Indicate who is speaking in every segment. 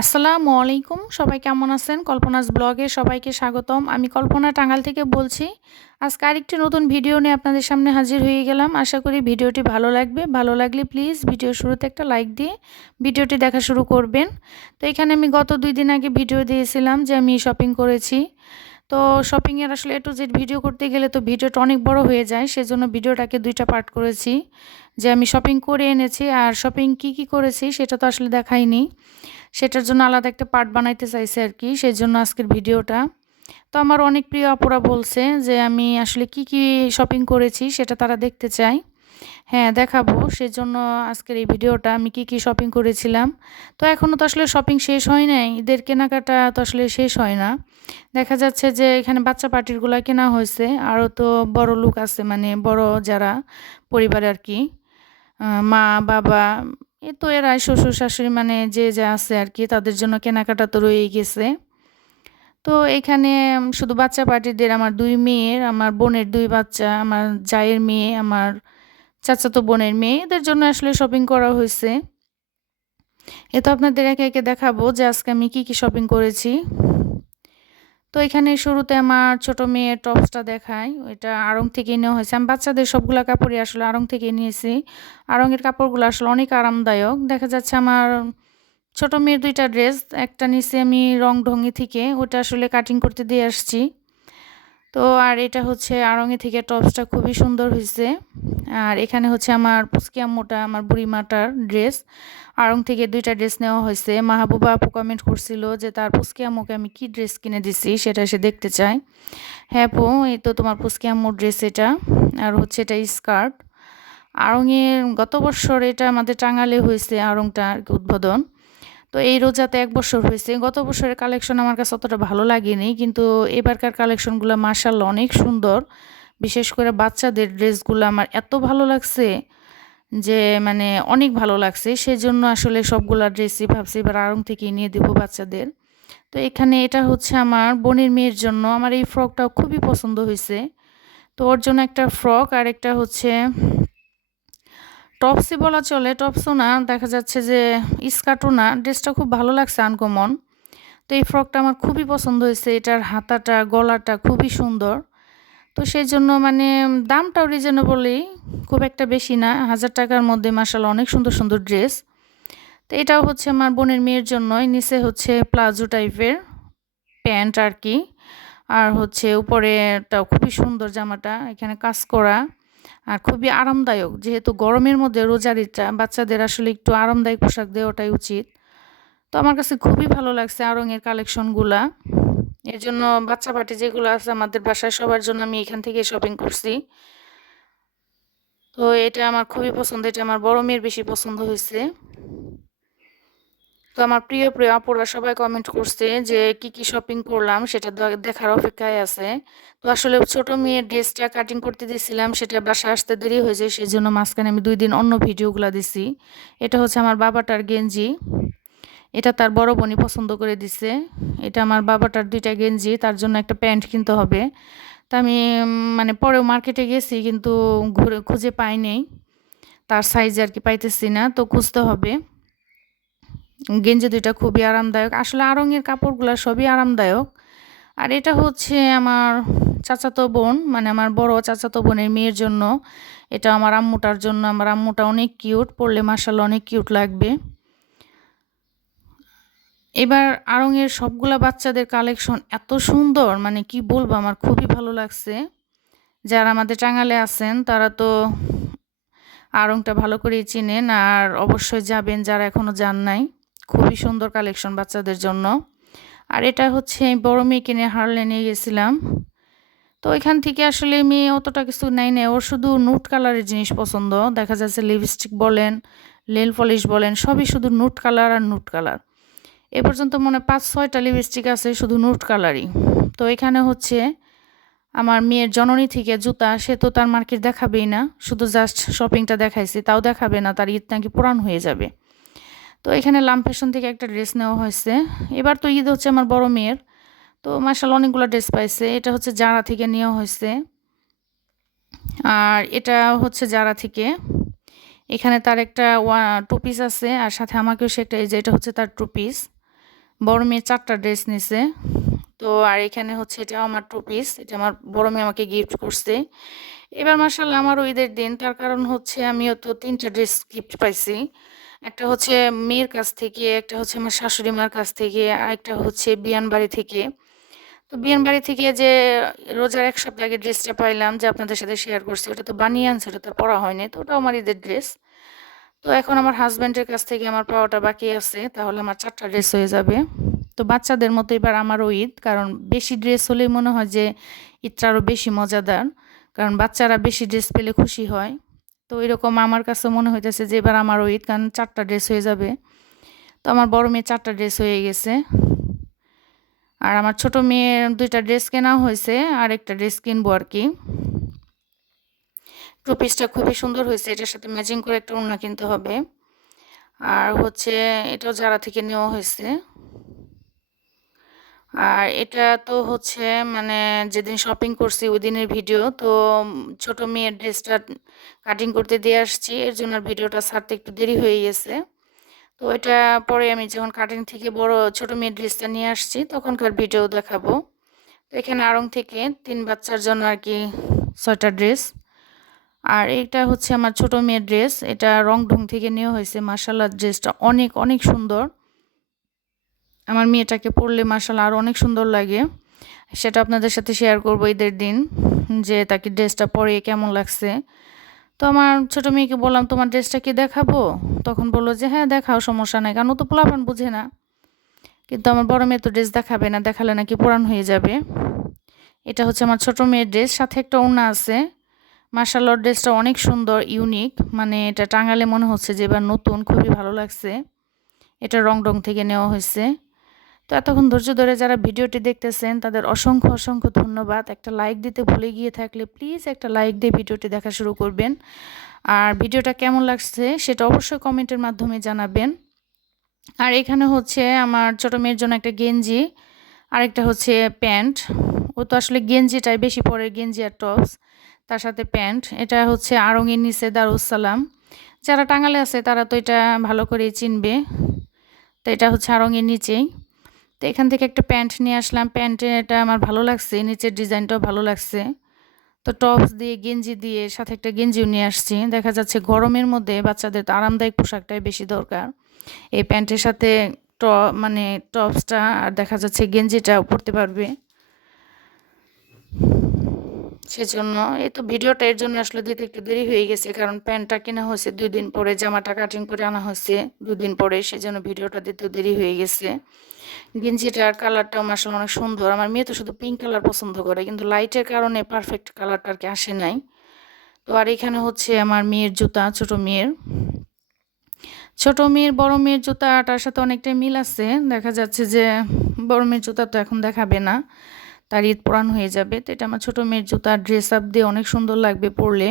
Speaker 1: আসসালামু আলাইকুম। সবাই কেমন আছেন? কল্পনাস ব্লগে সবাইকে স্বাগতম। আমি কল্পনা টাঙ্গাল থেকে বলছি, আজকে আরেকটি নতুন ভিডিও নিয়ে আপনাদের সামনে হাজির হয়ে গেলাম। আশা করি ভিডিওটি ভালো লাগবে। ভালো লাগলে প্লিজ ভিডিও শুরুতে একটা লাইক দিয়ে ভিডিওটি দেখা শুরু করবেন। তো এখানে আমি গত দুই দিন আগে ভিডিও দিয়েছিলাম যে আমি শপিং করেছি। তো শপিংয়ের আসলে এ টু জেড ভিডিও করতে গেলে তো ভিডিওটা অনেক বড় হয়ে যায়, সেজন্য ভিডিওটাকে দুইটা পার্ট করেছি। যে আমি শপিং করে এনেছি আর শপিং কি কি করেছি সেটা তো আসলে দেখাইনি। সেটার জন্য আলাদা একটা পার্ট বানাইতে চাইছে আর কি সেই জন্য আজকের ভিডিওটা তো আমার অনেক প্রিয় আপুরা বলছে যে আমি আসলে কি কি শপিং করেছি সেটা তারা দেখতে চায়। হ্যাঁ দেখাবো। সেজন্য আজকের এই ভিডিওটা আমি কি কি শপিং করেছিলাম। তো এখনও তো আসলে শপিং শেষ হয় নাই। ঈদের কেনাকাটা তো আসলে শেষ হয় না। দেখা যাচ্ছে যে এখানে বাচ্চা পার্টিরগুলো কেনা হয়েছে। আরও তো বড় লোক আছে মানে বড় যারা পরিবার আর কি মা, বাবা, এ তো এরাই শ্বশুর, শাশুড়ি মানে যে যা আছে আর কি তাদের জন্য কেনাকাটা তো রয়েই গেছে। তো এখানে শুধু বাচ্চা পার্টিদের, আমার দুই মেয়ের, আমার বোনের দুই বাচ্চা, আমার জায়ের মেয়ে, আমার চাচাতো বোনের মেয়ে এদের জন্য আসলে শপিং করা হয়েছে। এ তো আপনাদের একে একে দেখাবো যে আজকে আমি কি কি শপিং করেছি। তো এখানে শুরুতে আমার ছোট মেয়ের টপসটা দেখায় ওইটা আড়ং থেকে নেওয়া হয়েছে। আমি বাচ্চাদের সবগুলো কাপড়ই আসলে আড়ং থেকে নিয়েছি। আড়ংয়ের কাপড়গুলো আসলে অনেক আরামদায়ক। দেখা যাচ্ছে আমার ছোট মেয়ের দুইটা ড্রেস একটা নিচে আমি রং ঢঙ্গি থেকে। ওটা আসলে কাটিং করতে দিয়ে আসছি। তো আর এটা হচ্ছে আড়ঙে থেকে টপসটা খুবই সুন্দর হয়েছে। আর এখানে হচ্ছে আমার পুচকি আম্মুটা, আমার বুড়িমাটার ড্রেস। আড়ং থেকে দুইটা ড্রেস নেওয়া হয়েছে। মাহবুবা আপু কমেন্ট করছিল যে তার পুচকি আম্মুকে আমি কি ড্রেস কিনে দিছি সেটা সে দেখতে চায়। হ্যাঁ পো এই তো তোমার পুচকি আম্মুর ড্রেস এটা। আর হচ্ছে এটা স্কার্ট। আড়ঙের গত বছর এটা আমাদের টাঙ্গালে হয়েছে আড়ংটা উদ্বোধন। তো এই রোজাতে এক বছর হয়েছে। গত বছরের কালেকশন আমার কাছে অতটা ভালো লাগেনি, কিন্তু এবারকার কালেকশনগুলো মার্শাল অনেক সুন্দর। বিশেষ করে বাচ্চাদের ড্রেসগুলো আমার এত ভালো লাগছে যে মানে অনেক ভালো লাগছে। সেজন্য আসলে সবগুলা ড্রেসই ভাবছি এবার আড়ং থেকে নিয়ে দেবো বাচ্চাদের। তো এখানে এটা হচ্ছে আমার বোনের মেয়ের জন্য। আমার এই ফ্রকটাও খুবই পছন্দ হয়েছে। তো ওর জন্য একটা ফ্রক আর একটা হচ্ছে টপসি বলা চলে, টপসও না, দেখা যাচ্ছে যে স্কার্টও না, ড্রেসটা খুব ভালো লাগছে আনকমন। তো এই ফ্রকটা আমার খুবই পছন্দ হয়েছে, এটার হাতাটা, গলাটা খুবই সুন্দর। তো সেই জন্য মানে দামটাও রিজনেবলই খুব একটা বেশি না, হাজার টাকার মধ্যে মাসাল অনেক সুন্দর সুন্দর ড্রেস। তো এটাও হচ্ছে আমার বোনের মেয়ের জন্যই, নিচে হচ্ছে প্লাজো টাইপের প্যান্ট আর কি। আর হচ্ছে উপরেটাও খুবই সুন্দর জামাটা, এখানে কাজ করা। আর খুবই আরামদায়ক। যেহেতু গরমের মধ্যে রোজারিটা বাচ্চাদের আসলে একটু আরামদায়ক পোশাক দেওয়াটাই উচিত। তো আমার কাছে খুবই ভালো লাগছে আরঙের কালেকশনগুলা। এর জন্য বাচ্চা পার্টি যেগুলো আছে আমাদের বাসায় সবার জন্য আমি এখান থেকে শপিং করছি। তো এটা আমার খুবই পছন্দ, এটা আমার বড় মেয়ের বেশি পছন্দ হয়েছে। তো আমার প্রিয় প্রিয় আপুরা সবাই কমেন্ট করছে যে কি কি শপিং করলাম, সেটা দেখার অপেক্ষায় আছে। তো আসলে ছোট মেয়ের ড্রেসটা কাটিং করতে দিয়েছিলাম সেটা বাসা আসতে দেরি হয়েছে সেই জন্য মাঝখানে আমি দুই দিন অন্য ভিডিওগুলো দিছি। এটা হচ্ছে আমার বাবাটার গেঞ্জি। এটা তার বড় বোনই পছন্দ করে দিছে। এটা আমার বাবাটার দুইটা গেঞ্জি, তার জন্য একটা প্যান্ট কিনতে হবে। তা আমি মানে পরেও মার্কেটে গেছি, কিন্তু ঘুরে, খুঁজে পাই নেই। তার সাইজ আর কি পাইতেছি না, তো খুঁজতে হবে। গেঞ্জি দুইটা খুবই আরামদায়ক। আসলে আরঙের কাপড়গুলো সবই আরামদায়ক। আর এটা হচ্ছে আমার চাচাতো বোন মানে আমার বড় চাচাতো বোনের মেয়ের জন্য। এটা আমার আম্মুটার জন্য। আমার আম্মুটা অনেক কিউট, পরলে মার্শাল অনেক কিউট লাগবে। এবার আড়ঙের সবগুলা বাচ্চাদের কালেকশন এত সুন্দর মানে কি বলব, আমার খুবই ভালো লাগছে। যারা আমাদের টাঙ্গালে আছেন, তারা তো আড়ংটা ভালো করেই চিনেন। আর অবশ্যই যাবেন যারা এখনও যান নাই। খুবই সুন্দর কালেকশন বাচ্চাদের জন্য। আর এটা হচ্ছে আমি বড় মেয়ে কিনে হারলে নিয়ে গেছিলাম। তো এখান থেকে আসলে মেয়ে অতটা কিছু নেয় নেই। ওর শুধু নুট কালারের জিনিস পছন্দ। দেখা যাচ্ছে লিপস্টিক বলেন লেল পলিশ বলেন, সবই শুধু নুট কালার আর নুট কালার এ পর্যন্ত মনে পাঁচ, ছয়টা লিপস্টিক আছে শুধু নুট কালারই তো এখানে হচ্ছে আমার মেয়ের জননী থেকে জুতা, সে তো তার মার্কেট দেখাবেই না। শুধু জাস্ট শপিংটা দেখাইছি, তাও দেখাবে না, তার ঈদ নাকি পুরান হয়ে যাবে। তো এখানে লাম ফ্যাশন থেকে একটা ড্রেস নেওয়া হয়েছে। এবার তো ঈদ হচ্ছে আমার বড় মেয়ের। তো মার্শাল অনেকগুলো ড্রেস পাইছে। এটা হচ্ছে জারা থেকে নেওয়া হয়েছে। আর এটা হচ্ছে জারা থেকে। এখানে তার একটা টু পিস আছে আর সাথে আমাকেও সে একটা, এই যে এটা হচ্ছে তার টু পিস। বড় মেয়ে চারটা ড্রেস নিছে। তো আর এখানে হচ্ছে এটা আমার টু পিস। এটা আমার বড় মেয়ে আমাকে গিফট করছে। এবার মার্শাল্লাহ আমারও ঈদের দিন। তার কারণ হচ্ছে আমিও তো তিনটা ড্রেস গিফট পাইছি। একটা হচ্ছে মেয়ের কাছ থেকে, একটা হচ্ছে আমার শাশুড়ি মার কাছ থেকে, আর একটা হচ্ছে বিয়ান বাড়ি থেকে। তো বিয়ান বাড়ি থেকে যে রোজার এক সপ্তাহ আগে ড্রেসটা পাইলাম যে আপনাদের সাথে শেয়ার করছি, ওটা তো বানিয়ে আনছে, ওটা তো পরা হয়নি, তো ওটাও আমার ঈদের ড্রেস তো এখন আমার হাজব্যান্ডের কাছ থেকে আমার পাওয়াটা বাকি আছে, তাহলে আমার চারটা ড্রেস হয়ে যাবে। তো বাচ্চাদের মতো এবার আমারও ঈদ, কারণ বেশি ড্রেস হলেই মনে হয় যে ঈদটা আরও বেশি মজাদার, কারণ বাচ্চারা বেশি ড্রেস পেলে খুশি হয়। তো এরকম আমার কাছে মনে হইতেছে যে এবার আমার ঈদ কারণ চারটা ড্রেস হয়ে যাবে। তো আমার বড় মেয়ে চারটা ড্রেস হয়ে গেছে। আর আমার ছোট মেয়ের দুইটা ড্রেস কেনা হয়েছে, আর একটা ড্রেস কিনবো আর কি। টু পিসটা খুবই সুন্দর হয়েছে, এটার সাথে ম্যাচিং করে একটা ওড়না কিনতে হবে। আর হচ্ছে এটাও যারা থেকে নেওয়া হয়েছে। আর এটা তো হচ্ছে মানে যেদিন শপিং করছি ওই দিনের ভিডিও তো ছোট মেয়ের ড্রেসটা কাটিং করতে দিয়ে আসছি, এর জন্য ভিডিওটা ছাড়তে একটু দেরি হয়ে গেছে। তো এটা পরে আমি যখন কাটিং থেকে বড় ছোট মেয়ের ড্রেসটা নিয়ে আসছি, তখনকার ভিডিও দেখাবো। তো এখানে আড়ং থেকে তিন বাচ্চার জন্য আর কি ছয়টা ড্রেস আর এটা হচ্ছে আমার ছোট মেয়ের ড্রেস এটা রং ঢং থেকে নেওয়া হয়েছে মার্শাল্লাহ ড্রেসটা অনেক অনেক সুন্দর। আমার মেয়েটাকে পরলে মার্শাল আরও অনেক সুন্দর লাগে। সেটা আপনাদের সাথে শেয়ার করব ঈদের দিন, যে তাকে ড্রেসটা পরে কেমন লাগছে। তো আমার ছোটো মেয়েকে বললাম, তোমার ড্রেসটা কি দেখাবো? তখন বলল যে হ্যাঁ দেখাও, সমস্যা নাই। কারণ ও তো পোলাপান বুঝে না। কিন্তু আমার বড় মেয়ে তো ড্রেস দেখাবে না, দেখালে নাকি পুরান হয়ে যাবে। এটা হচ্ছে আমার ছোটো মেয়ের ড্রেস সাথে একটা ওড়না আছে। মার্শাল্লার ড্রেসটা অনেক সুন্দর ইউনিক মানে এটা টাঙালে মনে হচ্ছে যে এবার নতুন, খুবই ভালো লাগছে। এটা রং রং থেকে নেওয়া হয়েছে। তো এতক্ষণ ধৈর্য ধরে যারা ভিডিওটি দেখতেছেন, তাদের অসংখ্য অসংখ্য ধন্যবাদ। একটা লাইক দিতে ভুলে গিয়ে থাকলে প্লিজ একটা লাইক দিয়ে ভিডিওটি দেখা শুরু করবেন। আর ভিডিওটা কেমন লাগছে সেটা অবশ্যই কমেন্টের মাধ্যমে জানাবেন। আর এখানে হচ্ছে আমার ছোটো মেয়ের জন্য একটা গেঞ্জি, আরেকটা হচ্ছে প্যান্ট। ও তো আসলে গেঞ্জিটাই বেশি পরে, গেঞ্জি আর টপস, তার সাথে প্যান্ট। এটা হচ্ছে আড়ঙের নিচে দারুসালাম যারা টাঙালে আছে তারা তো এটা ভালো করেই চিনবে। তো এটা হচ্ছে আড়ঙের নিচেই। এখান থেকে একটা প্যান্ট নিয়ে আসলাম। প্যান্টে এটা আমার ভালো লাগছে, নিচের ডিজাইনটাও ভালো লাগছে। তো টপস দিয়ে, গেঞ্জি দিয়ে সাথে একটা গেঞ্জিও নিয়ে আসছি। দেখা যাচ্ছে গরমের মধ্যে বাচ্চাদের তো আরামদায়ক পোশাকটাই বেশি দরকার। এই প্যান্টের সাথে ট মানে টপসটা আর দেখা যাচ্ছে গেঞ্জিটাও পরতে পারবে। সেজন্য এই তো ভিডিওটা এর জন্য আসলে দিতে একটু দেরি হয়ে গেছে, কারণ প্যান্টটা কেনা হয়েছে দুই দিন পরে, জামাটা কাটিং করে আনা হয়েছে দুদিন পরে, সেজন্য ভিডিওটা দিতে দেরি হয়ে গেছে। গেঞ্জিটার কালারটাও আসলে অনেক সুন্দর, আমার মেয়ে তো শুধু পিঙ্ক কালার পছন্দ করে, কিন্তু লাইটের কারণে পারফেক্ট কালারটা আর কি আসে নাই। তো আর এখানে হচ্ছে আমার মেয়ের জুতা, ছোট মেয়ের। ছোট মেয়ের, বড় মেয়ের জুতাটার সাথে অনেকটাই মিল আছে, দেখা যাচ্ছে যে বড় মেয়ের জুতা তো এখন দেখাবে না। তার ঈদ পুরান হয়ে যাবে। তো এটা আমার ছোটো মেয়ের জুতা ড্রেস আপ দিয়ে অনেক সুন্দর লাগবে পরলে।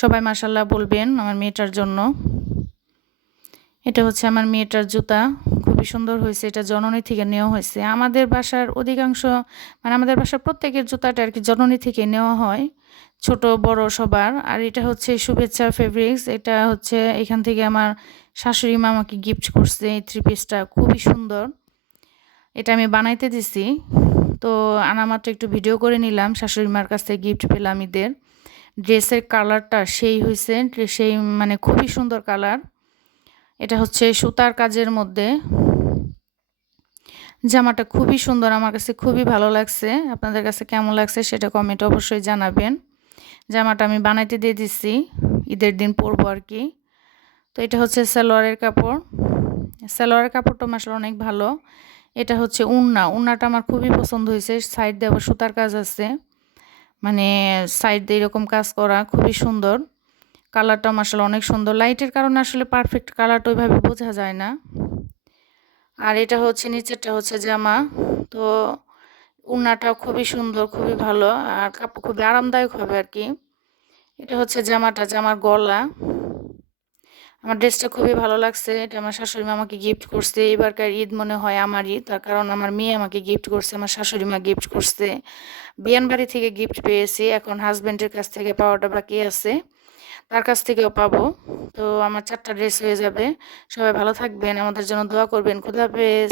Speaker 1: সবাই মাসাল্লাহ বলবেন আমার মেয়েটার জন্য। এটা হচ্ছে আমার মেয়েটার জুতা, খুবই সুন্দর হয়েছে, এটা জননী থেকে নেওয়া হয়েছে। আমাদের বাসার অধিকাংশ মানে আমাদের বাসার প্রত্যেকের জুতাটা আর কি জননী থেকে নেওয়া হয়, ছোট, বড় সবার। আর এটা হচ্ছে শুভেচ্ছা ফেব্রিক্স এটা হচ্ছে এখান থেকে আমার শাশুড়ি মা আমাকে গিফট করছে এই থ্রি পিসটা খুবই সুন্দর। এটা আমি বানাইতে দিছি। তো আনা মাত্র একটু ভিডিও করে নিলাম। শাশুড়ি মার কাছ থেকে গিফট পেলাম ঈদের। ড্রেসের কালারটা সেই হয়েছে সেই মানে খুবই সুন্দর কালার এটা হচ্ছে সুতার কাজের মধ্যে। জামাটা খুবই সুন্দর। আমার কাছে খুবই ভালো লাগছে। আপনাদের কাছে কেমন লাগছে সেটা কমেন্ট অবশ্যই জানাবেন। জামাটা আমি বানাইতে দিয়ে দিচ্ছি ঈদের দিন পরবো আর কি। তো এটা হচ্ছে সালোয়ারের কাপড়। সালোয়ারের কাপড়টা আসলে অনেক ভালো। এটা হচ্ছে উন্না। উন্নাটা আমার খুবই পছন্দ হয়েছে। সাইড দিয়ে আবার সুতার কাজ আছে। মানে সাইড দিয়ে এরকম কাজ করা খুবই সুন্দর। কালারটা আসলে অনেক সুন্দর। লাইটের কারণে আসলে পারফেক্ট কালারটা ওইভাবে বোঝা যায় না। আর এটা হচ্ছে, নিচেরটা হচ্ছে জামা। তো উন্নাটাও খুবই সুন্দর, খুবই ভালো। আর কাপড় খুবই আরামদায়ক হবে আর কি এটা হচ্ছে জামাটা, জামার গলা। আমার ড্রেসটা খুবই ভালো লাগছে। এটা আমার শাশুড়ি মা আমাকে গিফট করছে। এবারকার ঈদ মনে হয় আমারই তার কারণ আমার মেয়ে আমাকে গিফট করছে, আমার শাশুড়ি মা গিফট করছে। বিয়ানবাড়ি থেকে গিফট পেয়েছি, এখন হাজব্যান্ডের কাছ থেকে পাওয়াটা বাকি আছে। তার কাছ থেকেও পাবো। তো আমার চারটা ড্রেস হয়ে যাবে। সবাই ভালো থাকবেন, আমাদের জন্য দোয়া করবেন। খুদাহাফেজ